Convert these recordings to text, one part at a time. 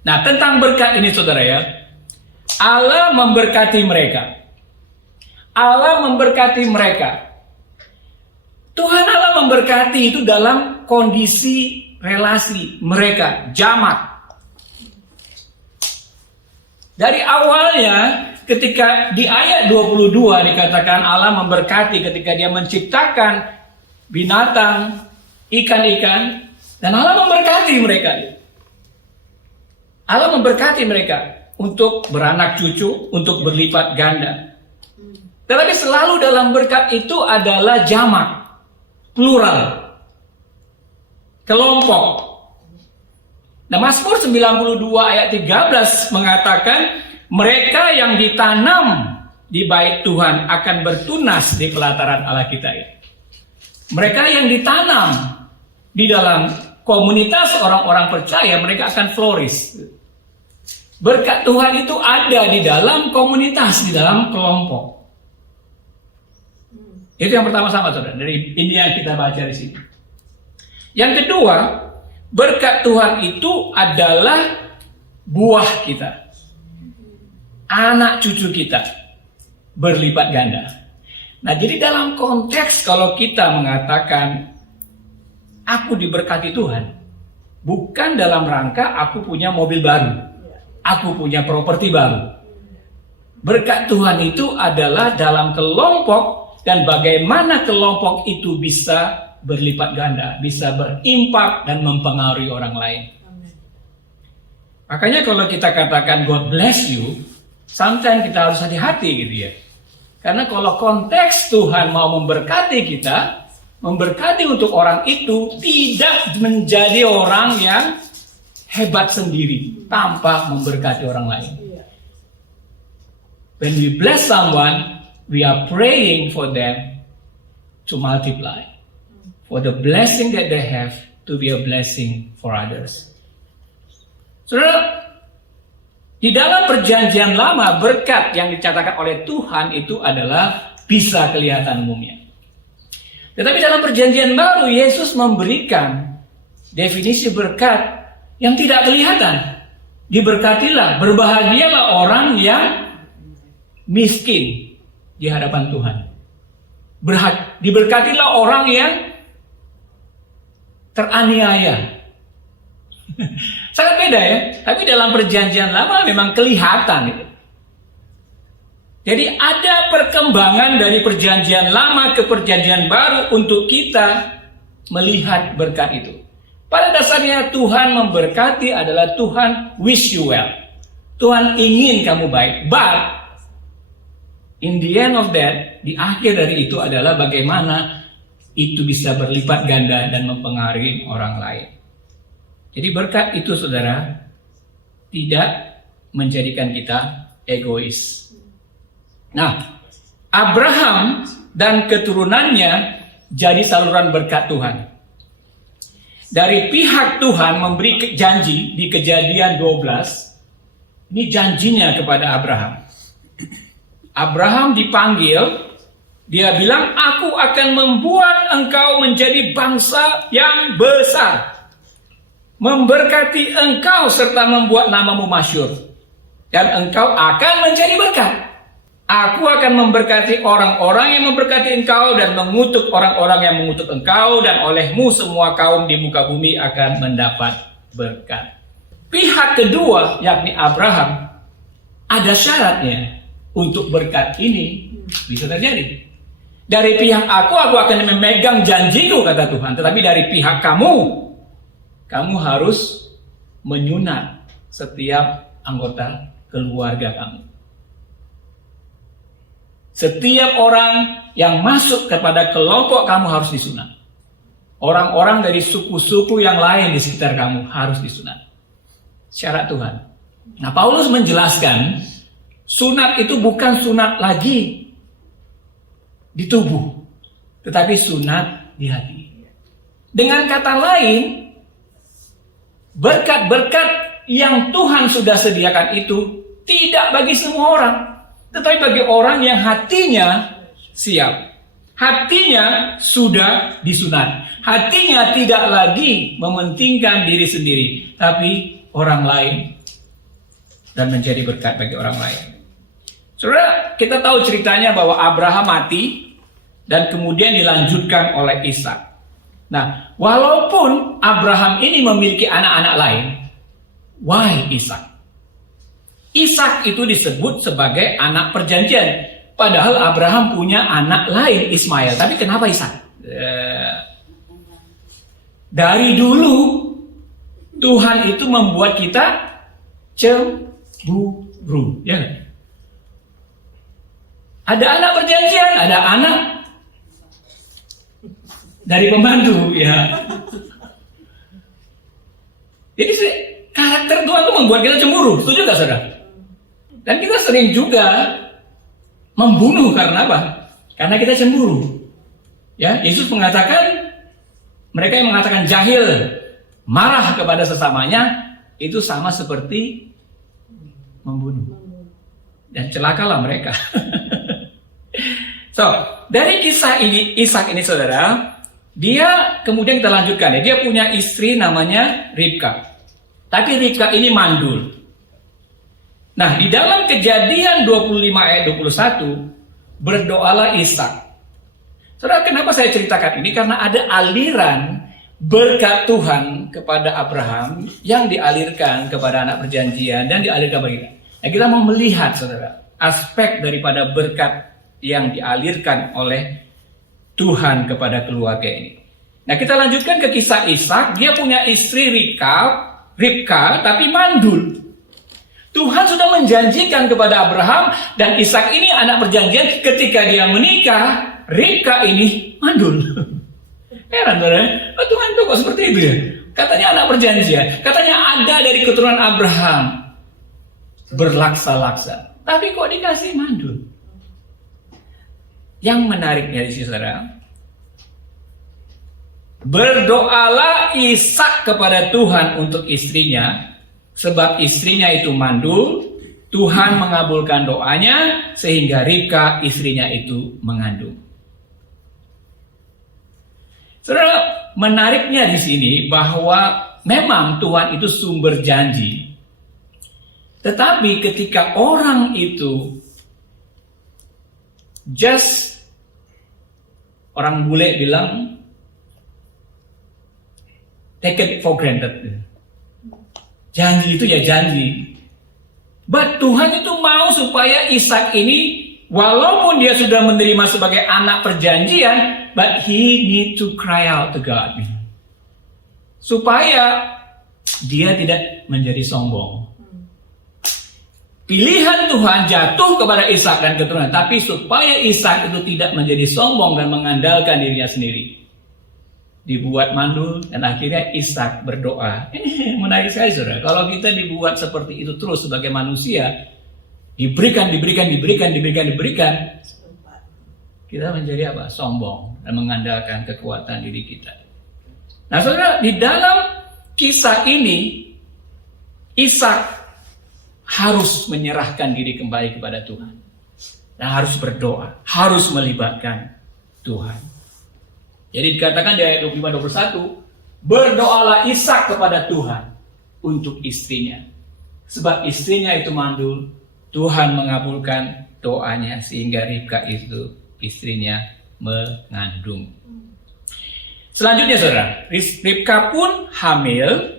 Nah, tentang berkat ini saudara ya, Allah memberkati mereka. Allah memberkati mereka. Tuhan Allah memberkati itu dalam kondisi relasi mereka, jamak. Dari awalnya ketika di ayat 22 dikatakan Allah memberkati ketika dia menciptakan binatang, ikan-ikan, dan Allah memberkati mereka. Allah memberkati mereka untuk beranak cucu, untuk berlipat ganda. Tetapi selalu dalam berkat itu adalah jamak, plural, kelompok. Nah, Mazmur 92 ayat 13 mengatakan mereka yang ditanam di bait Tuhan akan bertunas di pelataran Allah kita ini. Mereka yang ditanam di dalam komunitas orang-orang percaya, mereka akan flourish. Berkat Tuhan itu ada di dalam komunitas, di dalam kelompok. Itu yang pertama-tama saudara, dari ini yang kita baca di sini. Yang kedua, berkat Tuhan itu adalah buah kita. Anak cucu kita berlipat ganda. Nah, jadi dalam konteks kalau kita mengatakan aku diberkati Tuhan, bukan dalam rangka aku punya mobil baru, aku punya properti baru. Berkat Tuhan itu adalah dalam kelompok dan bagaimana kelompok itu bisa berlipat ganda, bisa berimpak dan mempengaruhi orang lain. Makanya kalau kita katakan God bless you, sometimes kita harus hati-hati gitu ya. Karena kalau konteks Tuhan mau memberkati kita, memberkati untuk orang itu tidak menjadi orang yang hebat sendiri tanpa memberkati orang lain. When we bless someone, we are praying for them to multiply, for the blessing that they have to be a blessing for others. Saudara, di dalam perjanjian lama berkat yang dicatatkan oleh Tuhan itu adalah bisa kelihatan umumnya. Tetapi dalam perjanjian baru Yesus memberikan definisi berkat yang tidak kelihatan. Diberkatilah, berbahagialah orang yang miskin di hadapan Tuhan. Diberkatilah orang yang teraniaya. Sangat beda ya. Tapi dalam perjanjian lama memang kelihatan. Jadi ada perkembangan dari perjanjian lama ke perjanjian baru untuk kita melihat berkat itu. Pada dasarnya Tuhan memberkati adalah Tuhan wish you well. Tuhan ingin kamu baik. But in the end of that, di akhir dari itu adalah bagaimana itu bisa berlipat ganda dan mempengaruhi orang lain. Jadi berkat itu saudara tidak menjadikan kita egois. Nah, Abraham dan keturunannya jadi saluran berkat Tuhan. Dari pihak Tuhan memberi janji di Kejadian 12. Ini janjinya kepada Abraham. Abraham dipanggil, dia bilang, aku akan membuat engkau menjadi bangsa yang besar. Memberkati engkau serta membuat namamu masyhur. Dan engkau akan menjadi berkat. Aku akan memberkati orang-orang yang memberkati engkau dan mengutuk orang-orang yang mengutuk engkau, dan olehmu semua kaum di muka bumi akan mendapat berkat. Pihak kedua, yakni Abraham, ada syaratnya untuk berkat ini bisa terjadi. Dari pihak aku akan memegang janjiku, kata Tuhan. Tetapi dari pihak kamu harus menyunat setiap anggota keluarga kamu. Setiap orang yang masuk kepada kelompok kamu harus disunat. Orang-orang dari suku-suku yang lain di sekitar kamu harus disunat. Syarat Tuhan. Nah, Paulus menjelaskan, sunat itu bukan sunat lagi di tubuh, tetapi sunat di hati. Dengan kata lain, berkat-berkat yang Tuhan sudah sediakan itu tidak bagi semua orang, tetapi bagi orang yang hatinya siap. Hatinya sudah disunat. Hatinya tidak lagi mementingkan diri sendiri, tapi orang lain dan menjadi berkat bagi orang lain. Saudara, kita tahu ceritanya bahwa Abraham mati dan kemudian dilanjutkan oleh Ishak. Nah, walaupun Abraham ini memiliki anak-anak lain, why Ishak? Ishak itu disebut sebagai anak perjanjian. Padahal Abraham punya anak lain, Ismail. Tapi kenapa Ishak? Dari dulu Tuhan itu membuat kita cemburu, ya kan? Ada anak perjanjian, ada anak dari pembantu, ya. Jadi karakter Tuhan itu membuat kita cemburu, setuju gak saudara? Dan kita sering juga membunuh karena apa? Karena kita cemburu. Ya, Yesus mengatakan, mereka yang mengatakan jahil, marah kepada sesamanya, itu sama seperti membunuh. Dan celakalah mereka. So, dari kisah ini, Ishak ini saudara, dia kemudian kita lanjutkan ya. Dia punya istri namanya Ribka. Tapi Ribka ini mandul. Nah, di dalam Kejadian 25 ayat 21, berdoalah Ishak. Saudara, kenapa saya ceritakan ini? Karena ada aliran berkat Tuhan kepada Abraham yang dialirkan kepada anak perjanjian dan dialirkan bagi kita. Nah, kita mau melihat saudara, aspek daripada berkat yang dialirkan oleh Tuhan kepada keluarga ini. Nah, kita lanjutkan ke kisah Ishak. Dia punya istri Ribka, tapi mandul. Tuhan sudah menjanjikan kepada Abraham dan Ishak ini anak perjanjian. Ketika dia menikah, Ribka ini mandul. Heran saudara, Tuhan itu kok seperti itu ya? Katanya anak perjanjian, katanya ada dari keturunan Abraham, berlaksa-laksa, tapi kok dikasih mandul. Yang menariknya di sini saudara, berdoalah Ishak kepada Tuhan untuk istrinya, sebab istrinya itu mandul. Tuhan mengabulkan doanya sehingga Ribka istrinya itu mengandung. Saudara, menariknya di sini bahwa memang Tuhan itu sumber janji. Tetapi ketika orang itu orang bule bilang take it for granted. Janji itu ya janji. But Tuhan itu mau supaya Ishak ini, walaupun dia sudah menerima sebagai anak perjanjian, but he need to cry out to God. Supaya dia tidak menjadi sombong. Pilihan Tuhan jatuh kepada Ishak dan keturunan, tapi supaya Ishak itu tidak menjadi sombong dan mengandalkan dirinya sendiri, dibuat mandul dan akhirnya Ishak berdoa. Ini menarik sekali saudara. Kalau kita dibuat seperti itu terus sebagai manusia, diberikan, kita menjadi apa? Sombong dan mengandalkan kekuatan diri kita. Nah saudara, di dalam kisah ini Ishak harus menyerahkan diri kembali kepada Tuhan. Dan harus berdoa, harus melibatkan Tuhan. Jadi dikatakan di ayat 25-21, berdoalah Ishak kepada Tuhan untuk istrinya. Sebab istrinya itu mandul, Tuhan mengabulkan doanya sehingga Ribka itu istrinya mengandung. Selanjutnya saudara, Ribka pun hamil.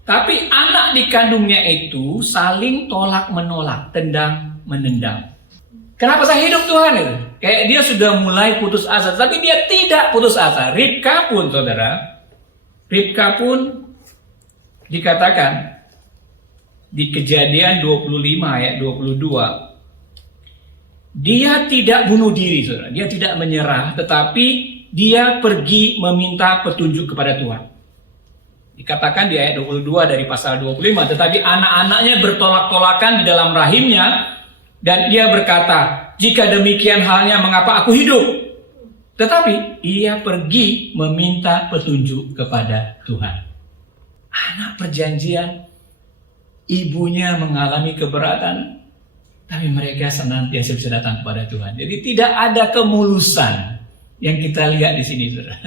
Tapi anak di kandungnya itu saling tolak-menolak, tendang-menendang. Kenapa saya hidup Tuhan itu? Kayak dia sudah mulai putus asa, tapi dia tidak putus asa. Ribka pun saudara, Ribka pun dikatakan di Kejadian 25 ayat 22, dia tidak bunuh diri saudara, dia tidak menyerah, tetapi dia pergi meminta petunjuk kepada Tuhan. Dikatakan di ayat 22 dari pasal 25, tetapi anak-anaknya bertolak-tolakan di dalam rahimnya, dan ia berkata, jika demikian halnya mengapa aku hidup? Tetapi ia pergi meminta petunjuk kepada Tuhan. Anak perjanjian, ibunya mengalami keberatan, tapi mereka senantiasa bisa datang kepada Tuhan. Jadi tidak ada kemulusan yang kita lihat di sini, saudara.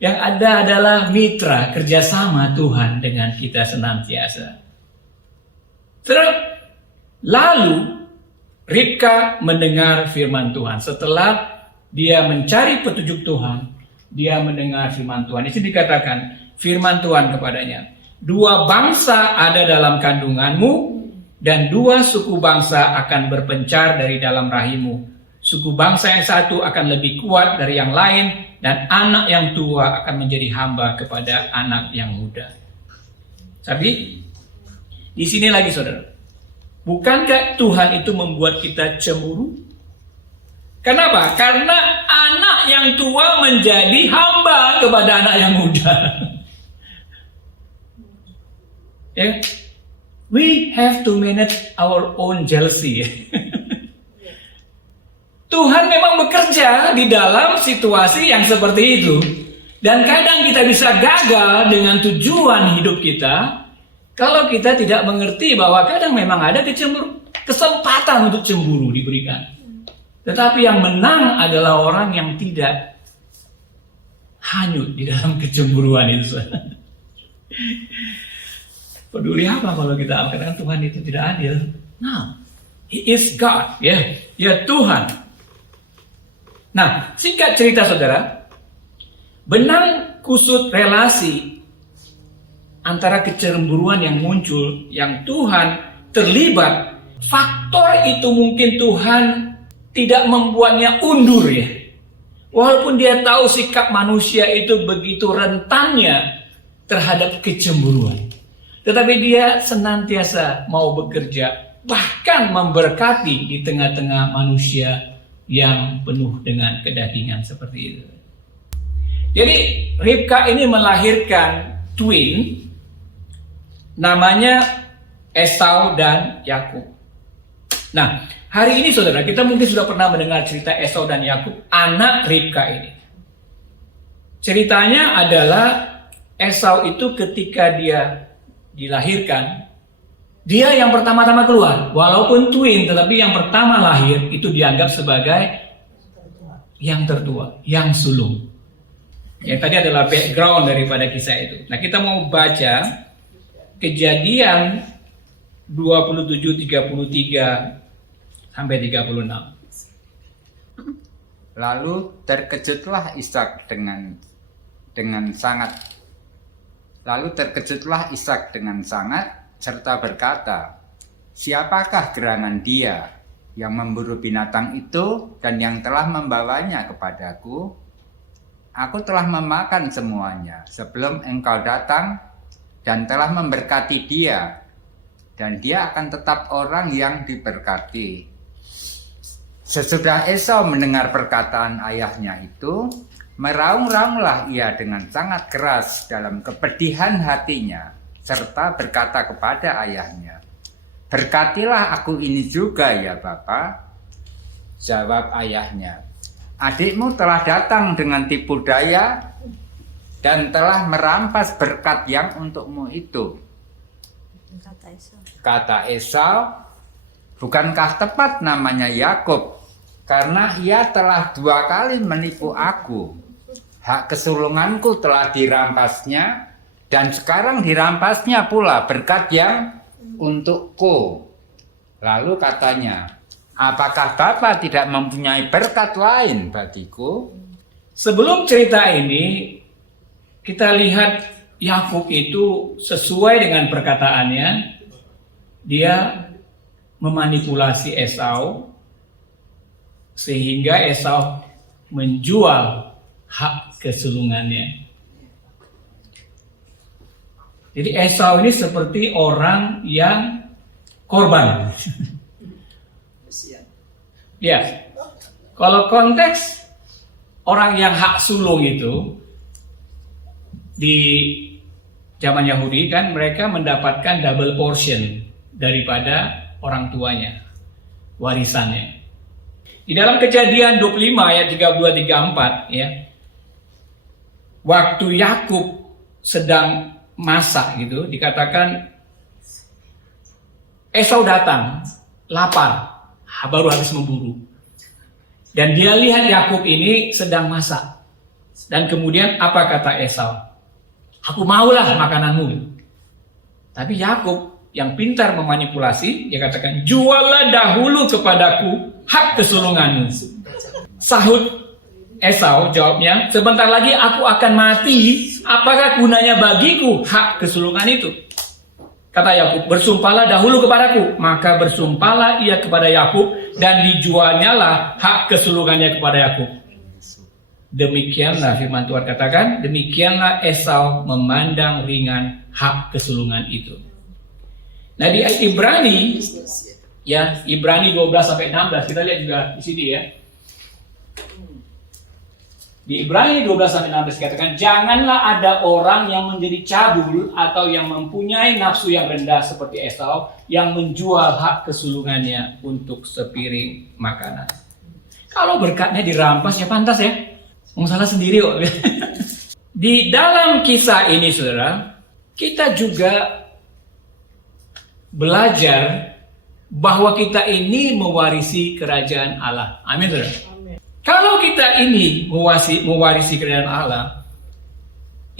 Yang ada adalah mitra kerjasama Tuhan dengan kita senantiasa. Saudara, lalu Ribka mendengar firman Tuhan. Setelah dia mencari petunjuk Tuhan, dia mendengar firman Tuhan. Di sini dikatakan firman Tuhan kepadanya, 2 bangsa ada dalam kandunganmu, dan 2 suku bangsa akan berpencar dari dalam rahimmu. Suku bangsa yang satu akan lebih kuat dari yang lain, dan anak yang tua akan menjadi hamba kepada anak yang muda. Tapi di sini lagi saudara, bukankah Tuhan itu membuat kita cemburu? Kenapa? Karena anak yang tua menjadi hamba kepada anak yang muda. Ya, we have to manage our own jealousy. Tuhan memang bekerja di dalam situasi yang seperti itu. Dan kadang kita bisa gagal dengan tujuan hidup kita kalau kita tidak mengerti bahwa kadang memang ada kesempatan untuk cemburu diberikan. Tetapi yang menang adalah orang yang tidak hanyut di dalam kecemburuan itu. Peduli apa kalau kita katakan Tuhan itu tidak adil? Nah, He is God, ya, ya Tuhan. Nah, singkat cerita saudara, benang kusut relasi antara kecemburuan yang muncul, yang Tuhan terlibat, faktor itu mungkin Tuhan tidak membuatnya undur ya. Walaupun dia tahu sikap manusia itu begitu rentannya terhadap kecemburuan. Tetapi dia senantiasa mau bekerja, bahkan memberkati di tengah-tengah manusia yang penuh dengan kedagingan seperti itu. Jadi Ribka ini melahirkan twin, namanya Esau dan Yakub. Nah, hari ini saudara, kita mungkin sudah pernah mendengar cerita Esau dan Yakub, anak Ribka ini. Ceritanya adalah Esau itu ketika dia dilahirkan, dia yang pertama-tama keluar. Walaupun twin, tetapi yang pertama lahir itu dianggap sebagai yang tertua, yang sulung. Yang tadi adalah background daripada kisah itu. Nah, kita mau baca Kejadian 27:33 sampai 36. Lalu terkejutlah Ishak dengan sangat serta berkata, "Siapakah gerangan dia yang memburu binatang itu dan yang telah membawanya kepadaku? Aku telah memakan semuanya sebelum engkau datang dan telah memberkati dia, dan dia akan tetap orang yang diberkati." Sesudah Esau mendengar perkataan ayahnya itu, meraung-raunglah ia dengan sangat keras dalam kepedihan hatinya, serta berkata kepada ayahnya, "Berkatilah aku ini juga ya Bapa." Jawab ayahnya, "Adikmu telah datang dengan tipu daya dan telah merampas berkat yang untukmu itu." Kata Esau, "Bukankah tepat namanya Yakub? Karena ia telah 2 kali menipu aku. Hak kesulunganku telah dirampasnya, dan sekarang dirampasnya pula berkat yang untukku." Lalu katanya, "Apakah Bapa tidak mempunyai berkat lain bagiku?" Sebelum cerita ini, kita lihat Yakub itu sesuai dengan perkataannya, dia memanipulasi Esau sehingga Esau menjual hak kesulungannya. Jadi Esau ini seperti orang yang korban. Ya, kalau konteks orang yang hak sulung itu di zaman Yahudi kan mereka mendapatkan double portion daripada orang tuanya, warisannya. Di dalam Kejadian 25 ayat 32-34 ya. Waktu Yakub sedang masak gitu, dikatakan Esau datang, lapar, baru habis memburu. Dan dia lihat Yakub ini sedang masak. Dan kemudian apa kata Esau? "Aku maulah makananmu." Tapi Yakub yang pintar memanipulasi. Dia katakan, juallah dahulu kepadaku hak kesulunganmu. Sahut Esau, jawabnya, sebentar lagi aku akan mati. Apakah gunanya bagiku hak kesulungan itu? Kata Yakub, bersumpahlah dahulu kepadaku. Maka bersumpahlah ia kepada Yakub, dan dijualnyalah hak kesulungannya kepada Yakub. Demikianlah firman Tuhan katakan, demikianlah Esau memandang ringan hak kesulungan itu. Nah, di Ibrani, ya, Ibrani 12-16, kita lihat juga di sini ya. Di Ibrani 12-16 katakan, janganlah ada orang yang menjadi cabul atau yang mempunyai nafsu yang rendah seperti Esau, yang menjual hak kesulungannya untuk sepiring makanan. Kalau berkatnya dirampas ya pantas ya. Salah sendiri kok. Di dalam kisah ini, saudara, kita juga belajar bahwa kita ini mewarisi kerajaan Allah. Amin, saudara. Kalau kita ini mewarisi kerajaan Allah,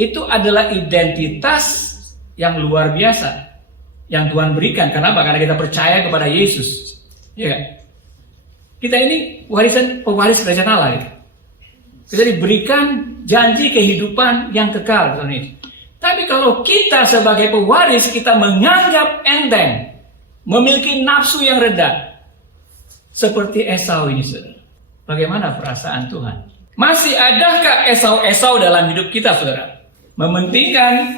itu adalah identitas yang luar biasa yang Tuhan berikan. Kenapa? Karena kita percaya kepada Yesus. Ya kan? Kita ini pewaris kerajaan Allah. Gitu. Kita diberikan janji kehidupan yang kekal. Tapi kalau kita sebagai pewaris, kita menganggap enteng, memiliki nafsu yang rendah, seperti Esau ini, saudara. Bagaimana perasaan Tuhan? Masih adakah Esau-Esau dalam hidup kita, saudara? Mementingkan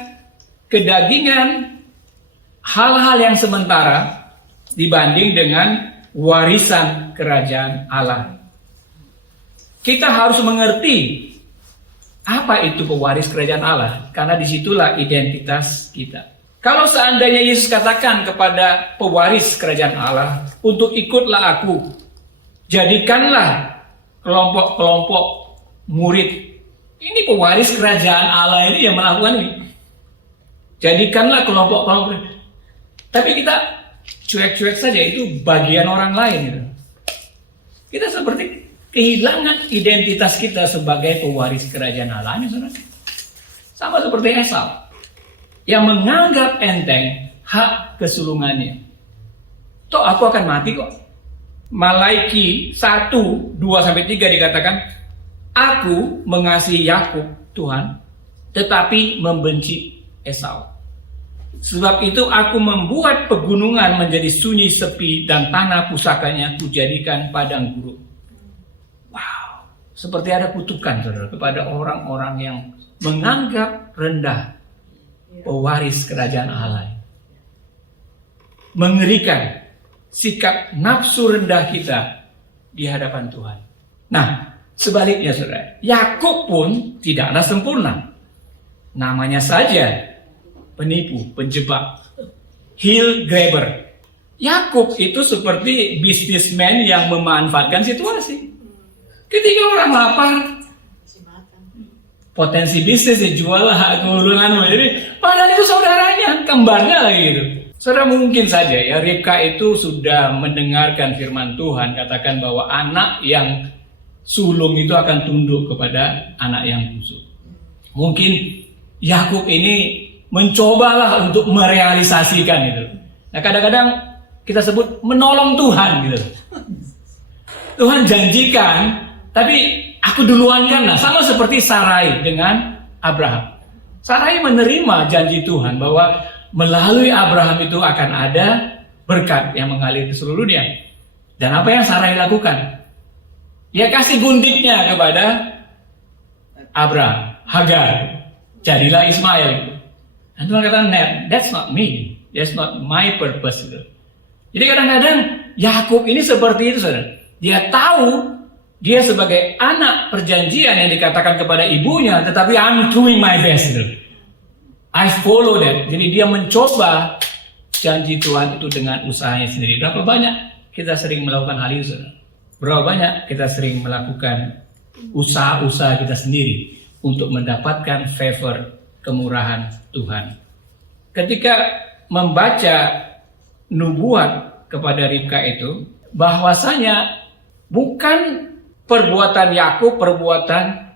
kedagingan, hal-hal yang sementara dibanding dengan warisan kerajaan Allah. Kita harus mengerti apa itu pewaris kerajaan Allah, karena disitulah identitas kita. Kalau seandainya Yesus katakan kepada pewaris kerajaan Allah, untuk ikutlah aku, jadikanlah kelompok-kelompok murid. Ini pewaris kerajaan Allah ini yang melakukan ini. Jadikanlah kelompok-kelompok. Tapi kita cuek-cuek saja, itu bagian orang lain. Gitu. Kita seperti kehilangan identitas kita sebagai pewaris kerajaan Allah. Sama seperti Esau yang menganggap enteng hak kesulungannya. Toh aku akan mati kok. Malaiki 1:2-3 dikatakan, aku mengasihi Yakub, Tuhan, tetapi membenci Esau. Sebab itu aku membuat pegunungan menjadi sunyi sepi, dan tanah pusakanya kujadikan padang gurun. Wow, seperti ada kutukan, saudara, kepada orang-orang yang menganggap rendah pewaris kerajaan Allah. Mengerikan sikap nafsu rendah kita di hadapan Tuhan. Nah, sebaliknya, saudara, Yakub pun tidaklah sempurna. Namanya saja penipu, penjebak, heel grabber. Yakub itu seperti bisnismen yang memanfaatkan situasi. Ketika orang lapar, potensi bisnis dijual hak kesulungan. Jadi padahal itu saudaranya, kembarnya lagi itu. Saudara, mungkin saja ya Ribka itu sudah mendengarkan firman Tuhan, katakan bahwa anak yang sulung itu akan tunduk kepada anak yang busuk. Mungkin Yakub ini mencobalah untuk merealisasikan itu. Nah, kadang-kadang kita sebut menolong Tuhan gitu. Tuhan janjikan, tapi aku duluan kan. Nah, sama seperti Sarai dengan Abraham. Sarai menerima janji Tuhan bahwa melalui Abraham itu akan ada berkat yang mengalir ke seluruh dunia. Dan apa yang Sarai lakukan? Dia kasih gundiknya kepada Abraham, Hagar. Jadilah Ismail. Dan Tuhan kata, that's not me. That's not my purpose. Jadi kadang-kadang Yakub ini seperti itu, saudara. Dia tahu dia sebagai anak perjanjian yang dikatakan kepada ibunya, tetapi I'm doing my best. I follow that. Jadi dia mencoba janji Tuhan itu dengan usahanya sendiri. Berapa banyak kita sering melakukan hal itu, saudara? Berapa banyak kita sering melakukan usaha-usaha kita sendiri untuk mendapatkan favor, kemurahan Tuhan. Ketika membaca nubuat kepada Ribka itu, bahwasanya bukan perbuatan Yakub, perbuatan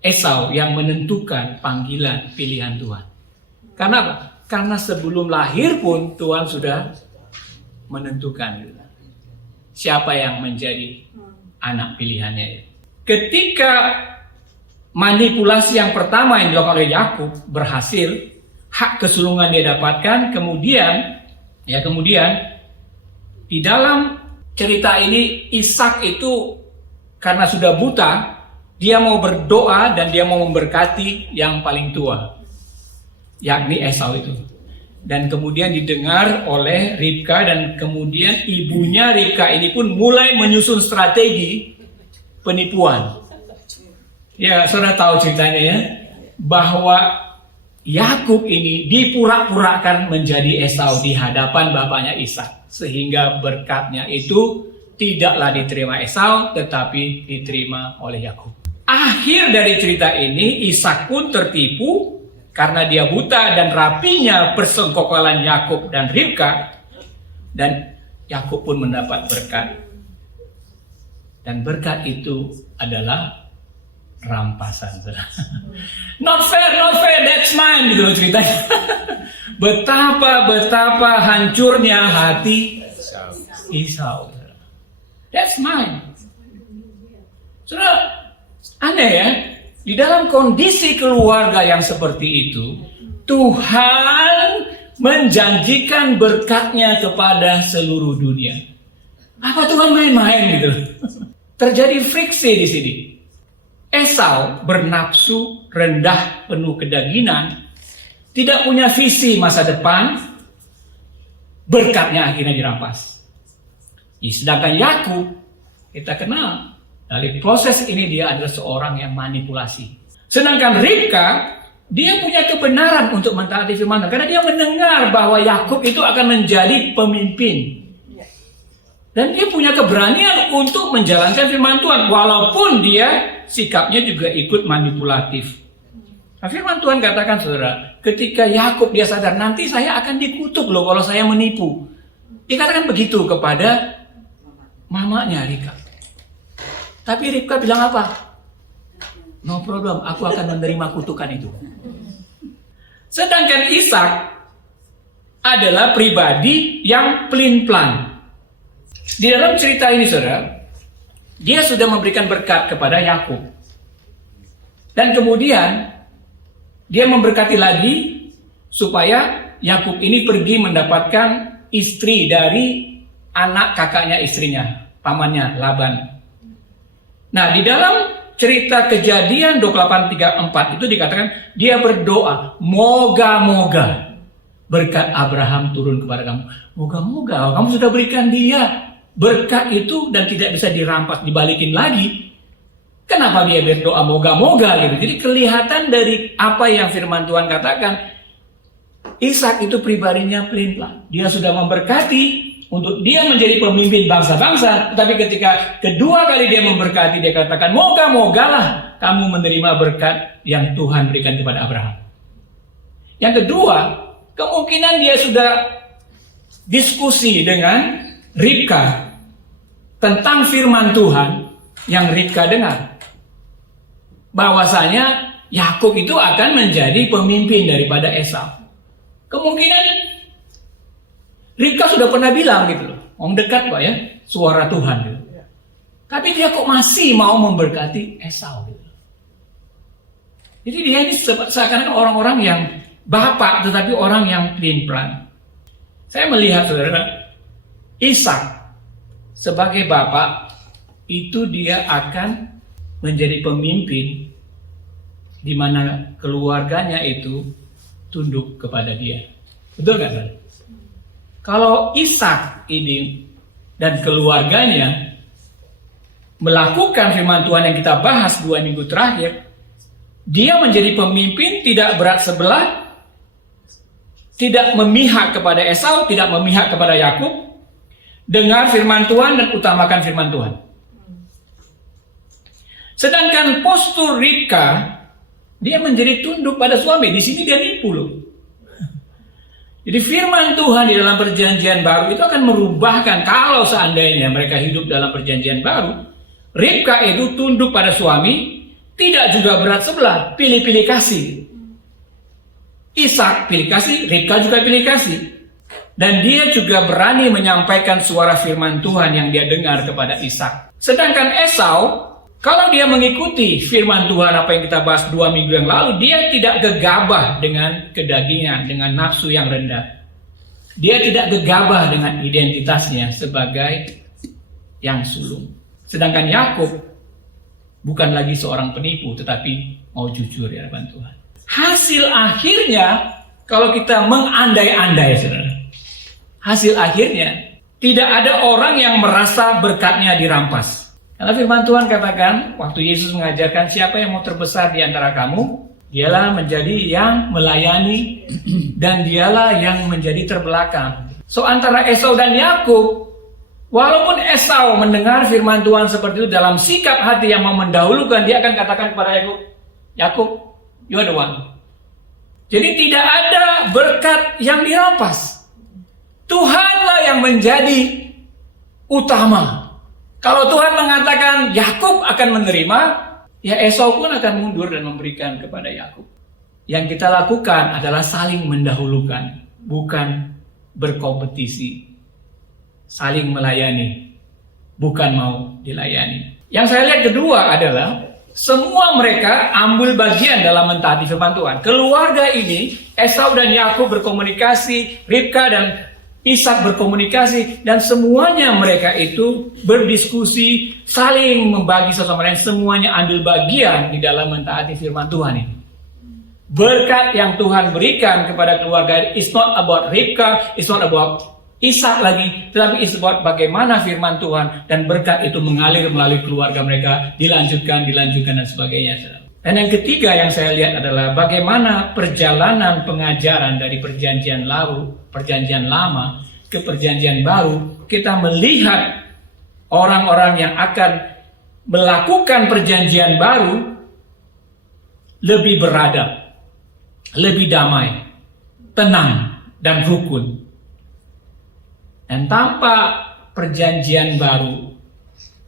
Esau yang menentukan panggilan pilihan Tuhan. Karena apa? Karena sebelum lahir pun Tuhan sudah menentukan siapa yang menjadi anak pilihannya. Ketika manipulasi yang pertama yang dilakukan oleh Yakub berhasil, hak kesulungan dia dapatkan, kemudian di dalam cerita ini Ishak itu karena sudah buta, dia mau berdoa dan dia mau memberkati yang paling tua, yakni Esau itu. Dan kemudian didengar oleh Ribka, dan kemudian ibunya Ribka ini pun mulai menyusun strategi penipuan. Ya, saudara tahu ceritanya ya, bahwa Yakub ini dipura-purakan menjadi Esau di hadapan bapaknya Ishak, sehingga berkatnya itu tidaklah diterima Esau tetapi diterima oleh Yakub. Akhir dari cerita ini, Ishak pun tertipu karena dia buta dan rapinya persengkokolan Yakub dan Ribka, dan Yakub pun mendapat berkat. Dan berkat itu adalah rampasan. Not fair, that's mine, gitu ceritanya. Betapa hancurnya hati Esau. That's mine. Saudara, aneh ya, di dalam kondisi keluarga yang seperti itu, Tuhan menjanjikan berkatnya kepada seluruh dunia. Apa Tuhan main-main gitu? Terjadi friksi di sini. Esau bernafsu, rendah, penuh kedagingan, tidak punya visi masa depan, berkatnya akhirnya dirampas. Sedangkan Yakub, kita kenal, dari proses ini dia adalah seorang yang manipulasi. Sedangkan Ribka, dia punya kebenaran untuk mentaati firman Tuhan, karena dia mendengar bahwa Yakub itu akan menjadi pemimpin. Dan dia punya keberanian untuk menjalankan firman Tuhan, walaupun dia sikapnya juga ikut manipulatif. Nah, firman Tuhan katakan, saudara, ketika Yakub dia sadar, nanti saya akan dikutuk loh kalau saya menipu. Dia katakan begitu kepada mamanya Ribka. Tapi Ribka bilang apa? No problem, aku akan menerima kutukan itu. Sedangkan Ishak adalah pribadi yang pelin-pelan. Di dalam cerita ini, saudara, dia sudah memberikan berkat kepada Yakub. Dan kemudian dia memberkati lagi supaya Yakub ini pergi mendapatkan istri dari anak kakaknya istrinya, pamannya Laban. Nah, di dalam cerita Kejadian 28:34 itu dikatakan dia berdoa, moga-moga berkat Abraham turun kepada kamu. Moga-moga kamu sudah berikan dia berkat itu dan tidak bisa dirampas, dibalikin lagi. Kenapa dia berdoa moga-moga gitu? Jadi kelihatan dari apa yang firman Tuhan katakan, Ishak itu pribadinya pelin-pelan. Dia sudah memberkati untuk dia menjadi pemimpin bangsa-bangsa, tetapi ketika kedua kali dia memberkati, dia katakan, moga-mogalah kamu menerima berkat yang Tuhan berikan kepada Abraham. Yang kedua, kemungkinan dia sudah diskusi dengan Ribka tentang firman Tuhan yang Ribka dengar, bahwasanya Yakub itu akan menjadi pemimpin daripada Esau. Kemungkinan Ribka sudah pernah bilang gitu loh, om dekat Pak ya, suara Tuhan gitu. Tapi dia kok masih mau memberkati Esau gitu. Jadi dia ini seakan-akan orang-orang yang bapak tetapi orang yang pelin-pelan. Saya melihat, saudara, Ishak sebagai bapak itu dia akan menjadi pemimpin di mana keluarganya itu tunduk kepada dia. Betul nggak, saudara? Kalau Ishak ini dan keluarganya melakukan firman Tuhan yang kita bahas 2 minggu terakhir, dia menjadi pemimpin tidak berat sebelah, tidak memihak kepada Esau, tidak memihak kepada Yakub, dengar firman Tuhan dan utamakan firman Tuhan. Sedangkan postur Ribka, dia menjadi tunduk pada suami. Di sini dia nipu loh. Jadi firman Tuhan di dalam perjanjian baru itu akan merubahkan, kalau seandainya mereka hidup dalam perjanjian baru, Ribka itu tunduk pada suami, tidak juga berat sebelah, pilih-pilih kasih. Ishak pilih kasih, Ribka juga pilih kasih. Dan dia juga berani menyampaikan suara firman Tuhan yang dia dengar kepada Ishak. Sedangkan Esau, kalau dia mengikuti firman Tuhan apa yang kita bahas 2 minggu yang lalu, dia tidak gegabah dengan kedagingan, dengan nafsu yang rendah. Dia tidak gegabah dengan identitasnya sebagai yang sulung. Sedangkan Yakub bukan lagi seorang penipu, tetapi mau jujur di hadapan Tuhan. Hasil akhirnya, kalau kita mengandai-andai, saudara, hasil akhirnya tidak ada orang yang merasa berkatnya dirampas. Karena firman Tuhan katakan, waktu Yesus mengajarkan siapa yang mau terbesar di antara kamu, dialah menjadi yang melayani dan dialah yang menjadi terbelakang. So antara Esau dan Yakub, walaupun Esau mendengar firman Tuhan seperti itu dalam sikap hati yang mau mendahulukan, dia akan katakan kepada Yakub, Yakub, you are the one. Jadi tidak ada berkat yang dirampas. Tuhanlah yang menjadi utama. Kalau Tuhan mengatakan Yakub akan menerima, ya Esau pun akan mundur dan memberikan kepada Yakub. Yang kita lakukan adalah saling mendahulukan, bukan berkompetisi. Saling melayani, bukan mau dilayani. Yang saya lihat kedua adalah semua mereka ambil bagian dalam mentaati firman Tuhan. Keluarga ini, Esau dan Yakub berkomunikasi, Ribka dan Ishak berkomunikasi, dan semuanya mereka itu berdiskusi, saling membagi satu sama lain, semuanya ambil bagian di dalam mentaati firman Tuhan ini. Berkat yang Tuhan berikan kepada keluarga, it's not about Ribka, it's not about Ishak lagi, tetapi it's about bagaimana firman Tuhan dan berkat itu mengalir melalui keluarga mereka, dilanjutkan dan sebagainya. Dan yang ketiga yang saya lihat adalah bagaimana perjalanan pengajaran dari perjanjian lama ke perjanjian baru. Kita melihat orang-orang yang akan melakukan perjanjian baru lebih beradab, lebih damai, tenang, dan rukun. Dan tanpa perjanjian baru,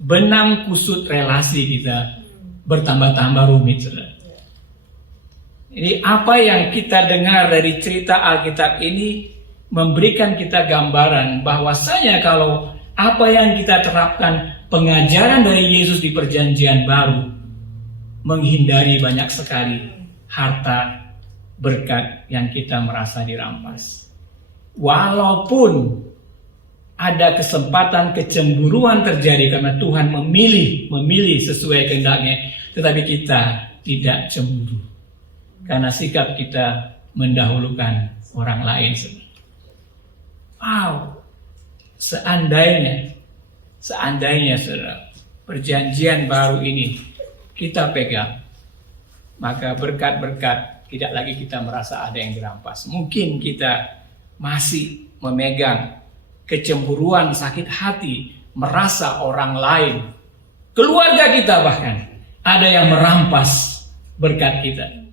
benang kusut relasi kita bertambah-tambah rumit, saudara. Jadi apa yang kita dengar dari cerita Alkitab ini memberikan kita gambaran bahwasanya kalau apa yang kita terapkan pengajaran dari Yesus di perjanjian baru menghindari banyak sekali harta berkat yang kita merasa dirampas. Walaupun ada kesempatan kecemburuan terjadi karena Tuhan memilih sesuai kehendaknya, tetapi kita tidak cemburu karena sikap kita mendahulukan orang lain. Wow, seandainya saudara, perjanjian baru ini kita pegang, maka berkat-berkat tidak lagi kita merasa ada yang dirampas. Mungkin kita masih memegang kecemburuan, sakit hati, merasa orang lain, keluarga kita bahkan, ada yang merampas berkat kita.